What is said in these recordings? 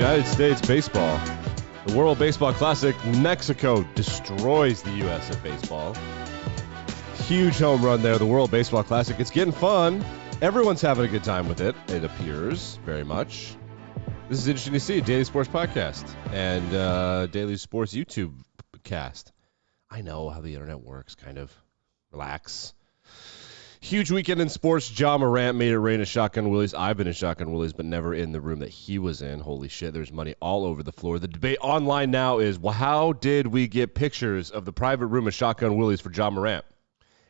United States baseball. The World Baseball Classic, Mexico destroys the U.S. at baseball. Huge home run there, the World Baseball Classic. It's getting fun. Everyone's having a good time with it, it appears, very much. This is interesting to see, Daily Sports Podcast and Daily Sports YouTube cast. I know how the internet works, kind of. Relax. Huge weekend in sports. Ja Morant made it rain at Shotgun Willie's. I've been in Shotgun Willie's, but never in the room that he was in. Holy shit, there's money all over the floor. The debate online now is, well, how did we get pictures of the private room at Shotgun Willie's for Ja Morant?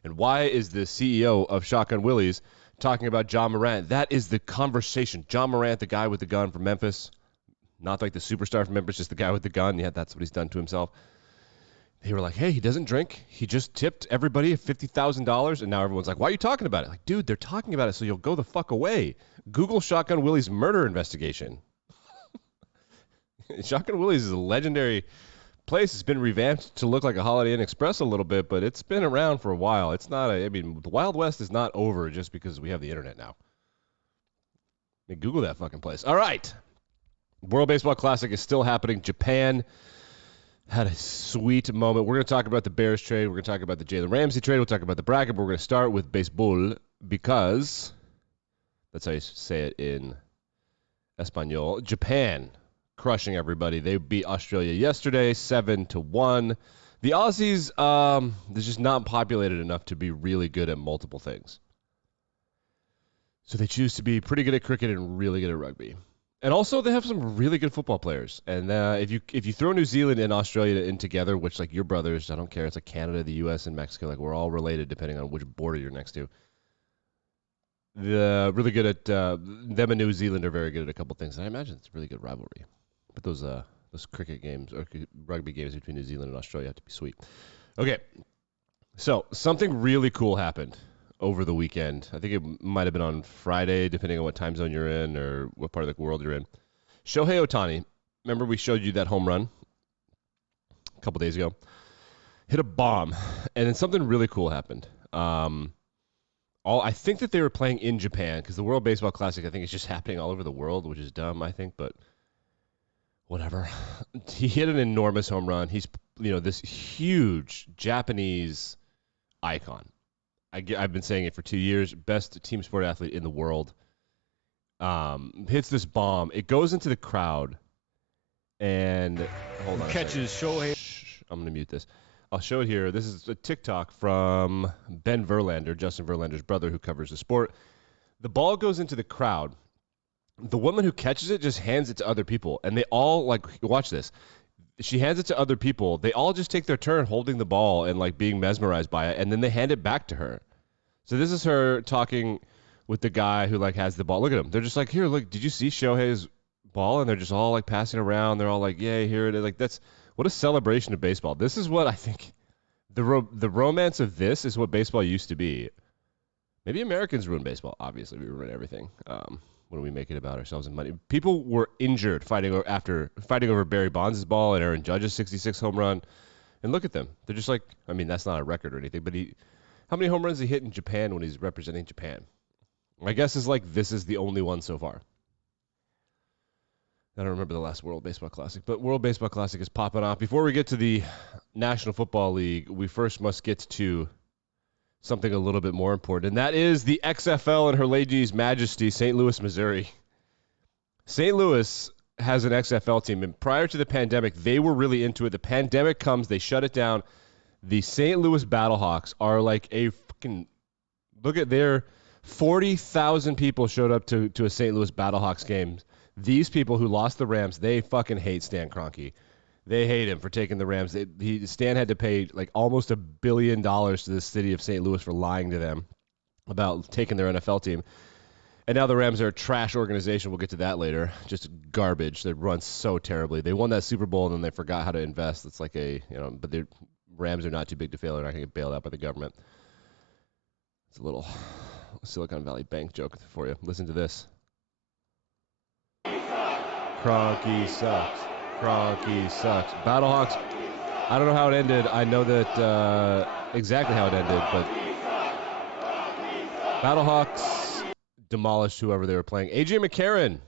And why is the CEO of Shotgun Willie's talking about Ja Morant? That is the conversation. Ja Morant, the guy with the gun from Memphis. Not like the superstar from Memphis, just the guy with the gun. Yeah, that's what he's done to himself. They were like, hey, he doesn't drink. He just tipped everybody $50,000. And now everyone's like, why are you talking about it? Like, dude, they're talking about it so you'll go the fuck away. Google Shotgun Willie's murder investigation. Shotgun Willie's is a legendary place. It's been revamped to look like a Holiday Inn Express a little bit, but it's been around for a while. It's not the Wild West is not over just because we have the internet now. I mean, Google that fucking place. All right. World Baseball Classic is still happening. Japan had a sweet moment. We're going to talk about the Bears trade. We're going to talk about the Jalen Ramsey trade. We'll talk about the bracket, but we're going to start with baseball because that's how you say it in Espanol. Japan crushing everybody. They beat Australia yesterday, 7-1. The Aussies, they're just not populated enough to be really good at multiple things. So they choose to be pretty good at cricket and really good at rugby. And also, they have some really good football players. And if you throw New Zealand and Australia in together, which, like, you're brothers, I don't care. It's like Canada, the U.S., and Mexico. Like, we're all related depending on which border you're next to. They're really good at them and New Zealand are very good at a couple things. And I imagine it's a really good rivalry. But those cricket games or rugby games between New Zealand and Australia have to be sweet. Okay, so something really cool happened over the weekend. I think it might have been on Friday, depending on what time zone you're in or what part of the world you're in. Shohei Ohtani, remember we showed you that home run a couple days ago? Hit a bomb, and then something really cool happened. I think that they were playing in Japan because the World Baseball Classic, I think, is just happening all over the world, which is dumb, I think, but whatever. He hit an enormous home run. He's, this huge Japanese icon. I've been saying it for 2 years. Best team sport athlete in the world. Hits this bomb. It goes into the crowd. And hold on. Catches Shohei. I'm going to mute this. I'll show it here. This is a TikTok from Ben Verlander, Justin Verlander's brother who covers the sport. The ball goes into the crowd. The woman who catches it just hands it to other people. And they all, watch this. She hands it to other people. They all just take their turn holding the ball and, being mesmerized by it, and then they hand it back to her. So this is her talking with the guy who, has the ball. Look at him. They're just like, here, look, did you see Shohei's ball? And they're just all, passing around. They're all like, yay, here it is. That's what a celebration of baseball. This is what I think the romance of this is what baseball used to be. Maybe Americans ruin baseball. Obviously, we ruin everything. When we make it about ourselves and money. People were injured fighting over Barry Bonds' ball and Aaron Judge's 66 home run. And look at them. They're just that's not a record or anything, but how many home runs did he hit in Japan when he's representing Japan? My guess is this is the only one so far. I don't remember the last World Baseball Classic, but World Baseball Classic is popping off. Before we get to the National Football League, we first must get to something a little bit more important, and that is the XFL and Her Lady's Majesty, St. Louis, Missouri. St. Louis has an XFL team, and prior to the pandemic, they were really into it. The pandemic comes, they shut it down. The St. Louis Battlehawks are like a fucking – look at their 40,000 people showed up to a St. Louis Battlehawks game. These people who lost the Rams, they fucking hate Stan Kroenke. They hate him for taking the Rams. Stan had to pay almost $1 billion to the city of St. Louis for lying to them about taking their NFL team. And now the Rams are a trash organization. We'll get to that later. Just garbage. They run so terribly. They won that Super Bowl and then they forgot how to invest. It's but the Rams are not too big to fail. They're not going to get bailed out by the government. It's a little Silicon Valley Bank joke for you. Listen to this. Kroenke sucks. Kroenke sucks. Battlehawks, I don't know how it ended. I know that exactly how it ended, but Battlehawks demolished whoever they were playing. A.J. McCarron,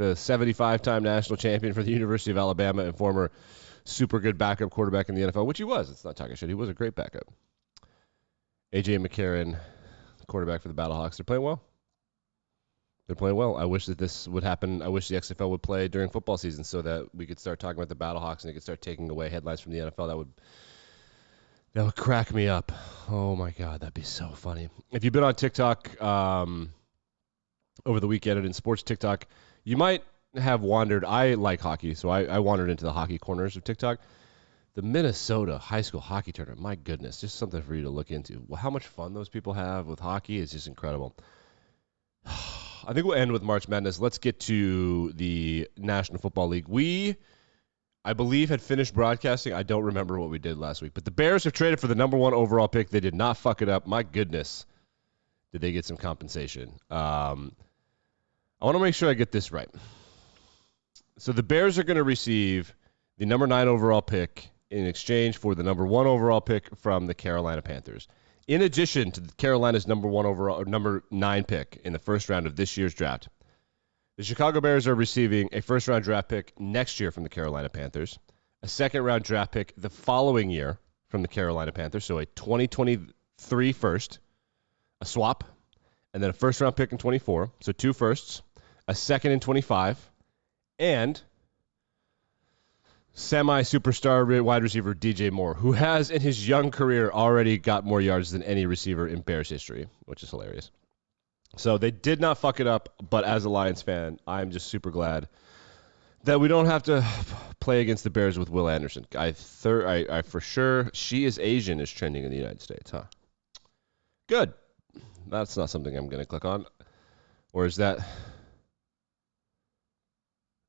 the 75-time national champion for the University of Alabama and former super good backup quarterback in the NFL, which he was. It's not talking shit. He was a great backup. A.J. McCarron, quarterback for the Battlehawks. They're playing well. They're playing well. I wish that this would happen. I wish the XFL would play during football season so that we could start talking about the Battlehawks and it could start taking away headlines from the NFL. That would crack me up. Oh, my God. That'd be so funny. If you've been on TikTok over the weekend and in sports TikTok, you might have wandered. I like hockey, so I wandered into the hockey corners of TikTok. The Minnesota high school hockey tournament, my goodness, just something for you to look into. Well, how much fun those people have with hockey is just incredible. I think we'll end with March Madness. Let's get to the National Football League. We, I believe, had finished broadcasting. I don't remember what we did last week. But the Bears have traded for the number 1 overall pick. They did not fuck it up. My goodness, did they get some compensation. I want to make sure I get this right. So the Bears are going to receive the number 9 overall pick in exchange for the number 1 overall pick from the Carolina Panthers. In addition to Carolina's number 9 pick in the first round of this year's draft, the Chicago Bears are receiving a first-round draft pick next year from the Carolina Panthers, a second-round draft pick the following year from the Carolina Panthers, so a 2023 first, a swap, and then a first-round pick in 24, so 2 firsts, a second in 25, and semi-superstar wide receiver DJ Moore, who has in his young career already got more yards than any receiver in Bears history, which is hilarious. So they did not fuck it up, but as a Lions fan, I'm just super glad that we don't have to play against the Bears with Will Anderson. I for sure, she is Asian is trending in the United States, huh? Good. That's not something I'm going to click on. Or is that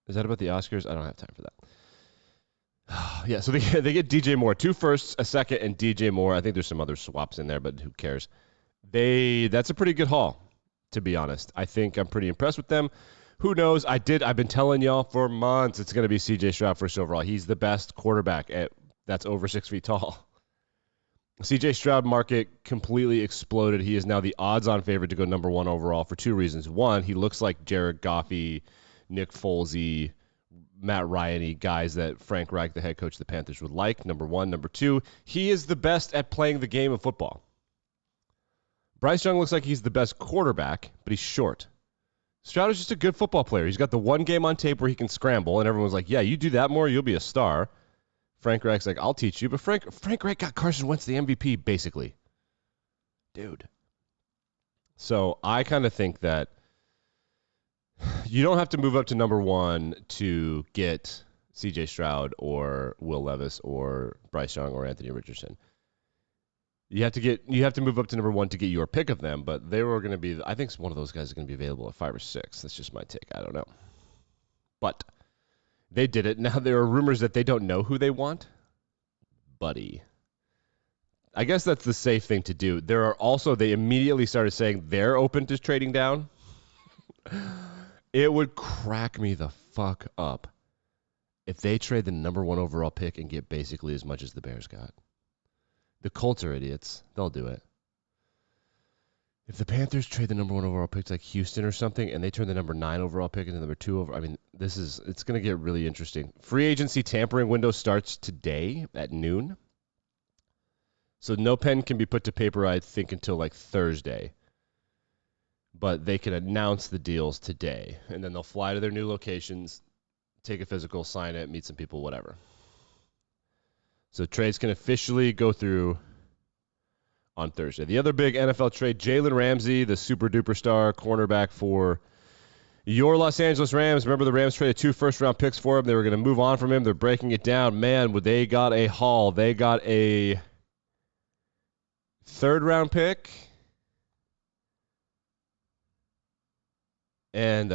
about the Oscars? I don't have time for that. Yeah, so they get DJ Moore, 2 firsts, a second, and DJ Moore. I think there's some other swaps in there, but who cares? That's a pretty good haul, to be honest. I think I'm pretty impressed with them. Who knows? I've been telling y'all for months it's going to be C.J. Stroud first overall. He's the best quarterback that's over 6 feet tall. C.J. Stroud market completely exploded. He is now the odds-on favorite to go number 1 overall for 2 reasons. One, he looks like Jared Goffey, Nick Folesy, Matt Ryan-y, guys that Frank Reich, the head coach of the Panthers, would like, number 1. Number 2, he is the best at playing the game of football. Bryce Young looks like he's the best quarterback, but he's short. Stroud is just a good football player. He's got the one game on tape where he can scramble, and everyone's like, yeah, you do that more, you'll be a star. Frank Reich's like, I'll teach you. But Frank Reich got Carson Wentz the MVP, basically. Dude. So I kind of think that you don't have to move up to number 1 to get C.J. Stroud or Will Levis or Bryce Young or Anthony Richardson. You have to move up to number 1 to get your pick of them, but they were going to be. I think one of those guys is going to be available at 5 or 6. That's just my take. I don't know, but they did it. Now there are rumors that they don't know who they want, buddy. I guess that's the safe thing to do. They immediately started saying they're open to trading down. It would crack me the fuck up if they trade the number 1 overall pick and get basically as much as the Bears got. The Colts are idiots. They'll do it. If the Panthers trade the number 1 overall pick to like Houston or something and they turn the number 9 overall pick into number 2 over, it's going to get really interesting. Free agency tampering window starts today at noon. So no pen can be put to paper, I think, until like Thursday. But they can announce the deals today, and then they'll fly to their new locations, take a physical, sign it, meet some people, whatever. So trades can officially go through on Thursday. The other big NFL trade, Jalen Ramsey, the super-duper star cornerback for your Los Angeles Rams. Remember the Rams traded 2 first-round picks for him. They were going to move on from him. They're breaking it down. Man, they got a haul. They got a 3rd-round pick and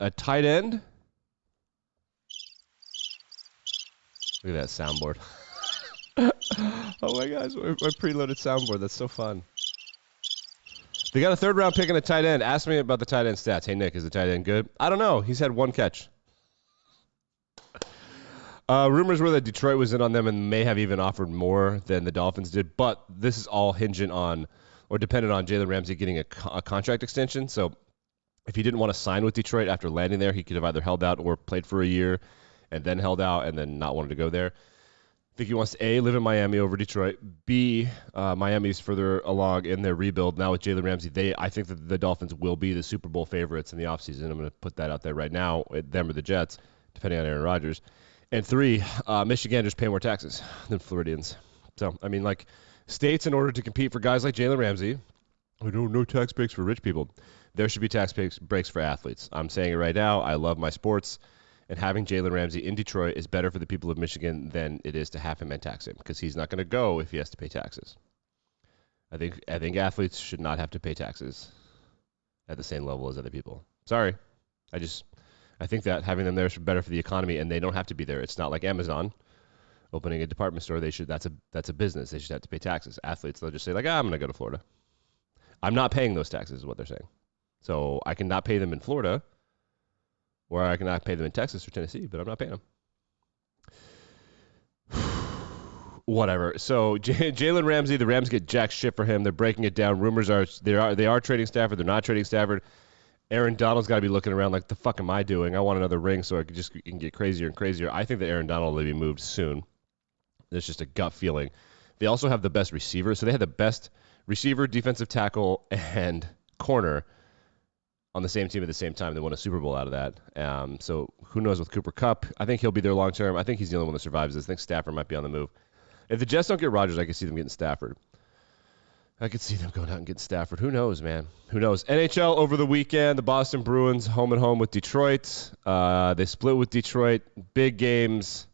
a tight end. Look at that soundboard. Oh my gosh, my preloaded soundboard. That's so fun. They got a 3rd-round pick and a tight end. Ask me about the tight end stats. Hey, Nick, is the tight end good? I don't know. He's had 1 catch. Rumors were that Detroit was in on them and may have even offered more than the Dolphins did, but this is all hinging on or dependent on Jalen Ramsey getting a contract extension. So If he didn't want to sign with Detroit after landing there, he could have either held out or played for a year and then held out and then not wanted to go there. I think he wants to, A, live in Miami over Detroit. B, Miami's further along in their rebuild. Now with Jalen Ramsey, I think that the Dolphins will be the Super Bowl favorites in the offseason. I'm going to put that out there right now, them or the Jets, depending on Aaron Rodgers. And 3, Michiganders pay more taxes than Floridians. So, I mean, like, states, in order to compete for guys like Jalen Ramsey, no tax breaks for rich people. There should be tax breaks for athletes. I'm saying it right now. I love my sports. And having Jalen Ramsey in Detroit is better for the people of Michigan than it is to have him and tax him, because he's not going to go if he has to pay taxes. I think athletes should not have to pay taxes at the same level as other people. Sorry. I think that having them there is better for the economy, and they don't have to be there. It's not like Amazon opening a department store. That's a business. They should have to pay taxes. Athletes, they'll just say, like, I'm going to go to Florida. I'm not paying those taxes is what they're saying. So I cannot pay them in Florida, or I cannot pay them in Texas or Tennessee, but I'm not paying them. Whatever. So Jalen Ramsey, the Rams get jack shit for him. They're breaking it down. Rumors are they are trading Stafford. They're not trading Stafford. Aaron Donald's got to be looking around like, the fuck am I doing? I want another ring so I can get crazier and crazier. I think that Aaron Donald will be moved soon. There's just a gut feeling. They also have the best receiver. So they had the best receiver, defensive tackle, and corner on the same team at the same time. They won a Super Bowl out of that. So who knows with Cooper Kupp? I think he'll be there long term. I think he's the only one that survives this. I think Stafford might be on the move. If the Jets don't get Rodgers, I could see them getting Stafford. I could see them going out and getting Stafford. Who knows, man? Who knows? NHL over the weekend, the Boston Bruins home and home with Detroit. They split with Detroit. Big games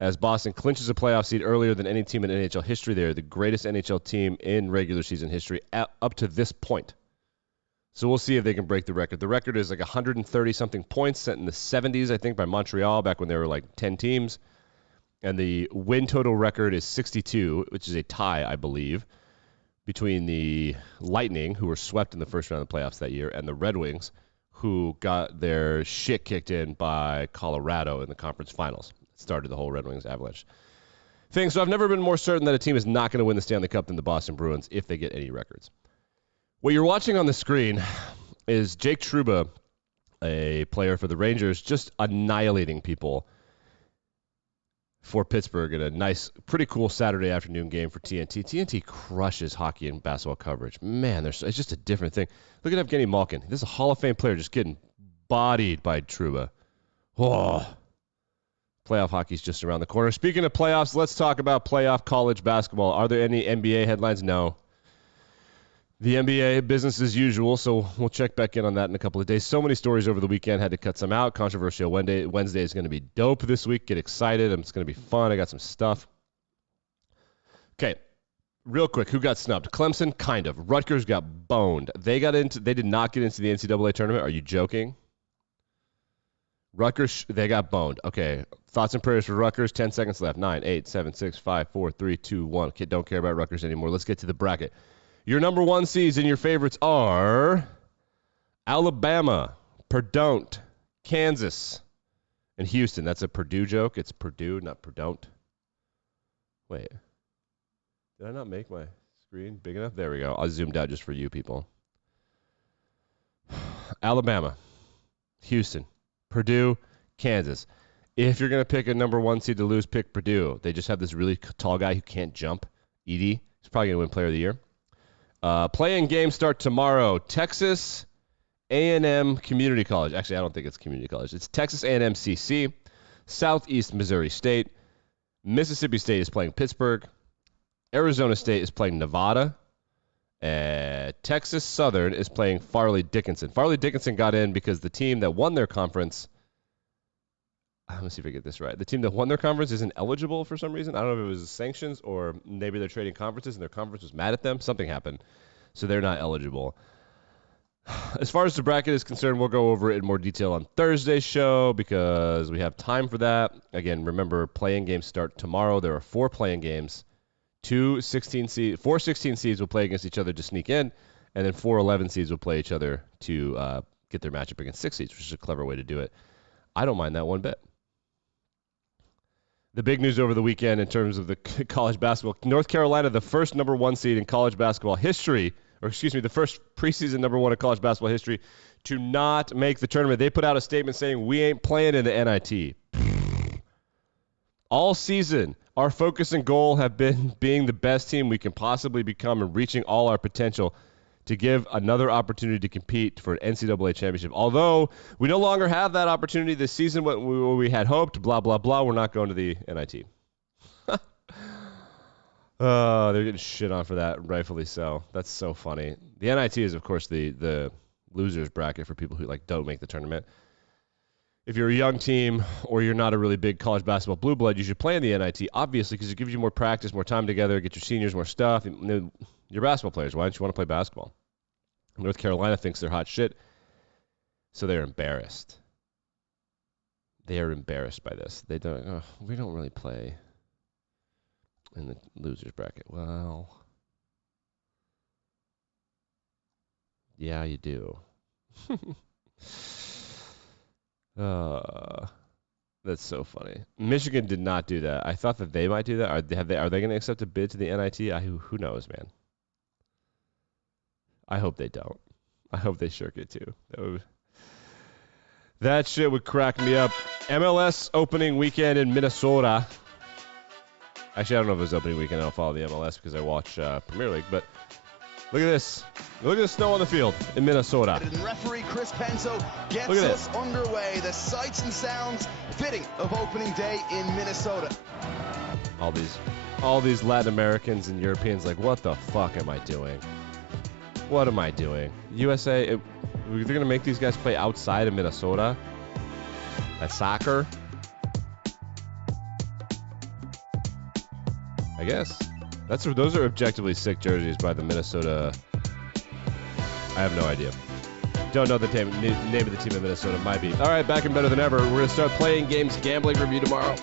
as Boston clinches a playoff seed earlier than any team in NHL history. They're the greatest NHL team in regular season history up to this point. So we'll see if they can break the record. The record is like 130-something points set in the 70s, I think, by Montreal back when there were like 10 teams. And the win total record is 62, which is a tie, I believe, between the Lightning, who were swept in the first round of the playoffs that year, and the Red Wings, who got their shit kicked in by Colorado in the conference finals. It started the whole Red Wings avalanche thing. So I've never been more certain that a team is not going to win the Stanley Cup than the Boston Bruins if they get any records. What you're watching on the screen is Jake Trouba, a player for the Rangers, just annihilating people for Pittsburgh in a nice, pretty cool Saturday afternoon game for TNT. TNT crushes hockey and basketball coverage. Man, it's just a different thing. Look at Evgeny Malkin. This is a Hall of Fame player just getting bodied by Trouba. Oh, playoff hockey's just around the corner. Speaking of playoffs, let's talk about playoff college basketball. Are there any NBA headlines? No. The NBA, business as usual, so we'll check back in on that in a couple of days. So many stories over the weekend, had to cut some out. Controversial Wednesday is going to be dope this week. Get excited. It's going to be fun. I got some stuff. Okay, real quick, who got snubbed? Clemson, kind of. Rutgers got boned. They did not get into the NCAA tournament. Are you joking? Rutgers, they got boned. Okay, thoughts and prayers for Rutgers. 10 seconds left. 9, 8, 7, 6, 5, 4, 3, 2, 1. Okay, don't care about Rutgers anymore. Let's get to the bracket. Your number one seeds and your favorites are Alabama, Purdue, Kansas, and Houston. That's a Purdue joke. It's Purdue, not Purdue. Wait. Did I not make my screen big enough? There we go. I zoomed out just for you people. Alabama, Houston, Purdue, Kansas. If you're going to pick a number one seed to lose, pick Purdue. They just have this really tall guy who can't jump, Edie. He's probably going to win Player of the Year. Play-in games start tomorrow. Texas A&M Community College. Actually, I don't think it's Community College. It's Texas A&M CC. Southeast Missouri State. Mississippi State is playing Pittsburgh. Arizona State is playing Nevada. Texas Southern is playing Farley Dickinson. Farley Dickinson got in because the team that won their conference, let me see if I get this right. The team that won their conference isn't eligible for some reason. I don't know if it was sanctions or maybe they're trading conferences and their conference was mad at them. Something happened, so they're not eligible. As far as the bracket is concerned, we'll go over it in more detail on Thursday's show because we have time for that. Again, remember, play-in games start tomorrow. There are 4 play-in games. 4 16 seeds will play against each other to sneak in, and then 4 11 seeds will play each other to get their matchup against 6 seeds, which is a clever way to do it. I don't mind that one bit. The big news over the weekend in terms of the college basketball, North Carolina, the first number one seed in college basketball history, the first preseason number one in college basketball history, to not make the tournament. They put out a statement saying, we ain't playing in the NIT. All season, our focus and goal have been being the best team we can possibly become and reaching all our potential to give another opportunity to compete for an NCAA championship. Although we no longer have that opportunity this season, what we had hoped, blah, blah, blah, we're not going to the NIT. They're getting shit on for that, rightfully so. That's so funny. The NIT is, of course, the losers bracket for people who don't make the tournament. If you're a young team or you're not a really big college basketball blue blood, you should play in the NIT, obviously, because it gives you more practice, more time together, get your seniors more stuff. You're basketball players. Why don't you want to play basketball? North Carolina thinks they're hot shit, so they're embarrassed. They are embarrassed by this. We don't really play in the losers bracket. Well, yeah, you do. That's so funny. Michigan did not do that. I thought that they might do that. Are they going to accept a bid to the NIT? Who knows, man. I hope they don't. I hope they shirk it too. That shit would crack me up. MLS opening weekend in Minnesota. Actually, I don't know if it was opening weekend. I don't follow the MLS because I watch Premier League. But look at this. Look at the snow on the field in Minnesota. And referee Chris Penso gets us underway. The sights and sounds fitting of opening day in Minnesota. All these Latin Americans and Europeans what the fuck am I doing? What am I doing? USA, they're going to make these guys play outside of Minnesota? At soccer? I guess. Those are objectively sick jerseys by the Minnesota. I have no idea. Don't know the name of the team in Minnesota. Might be. All right, back and better than ever. We're going to start playing games, gambling review tomorrow.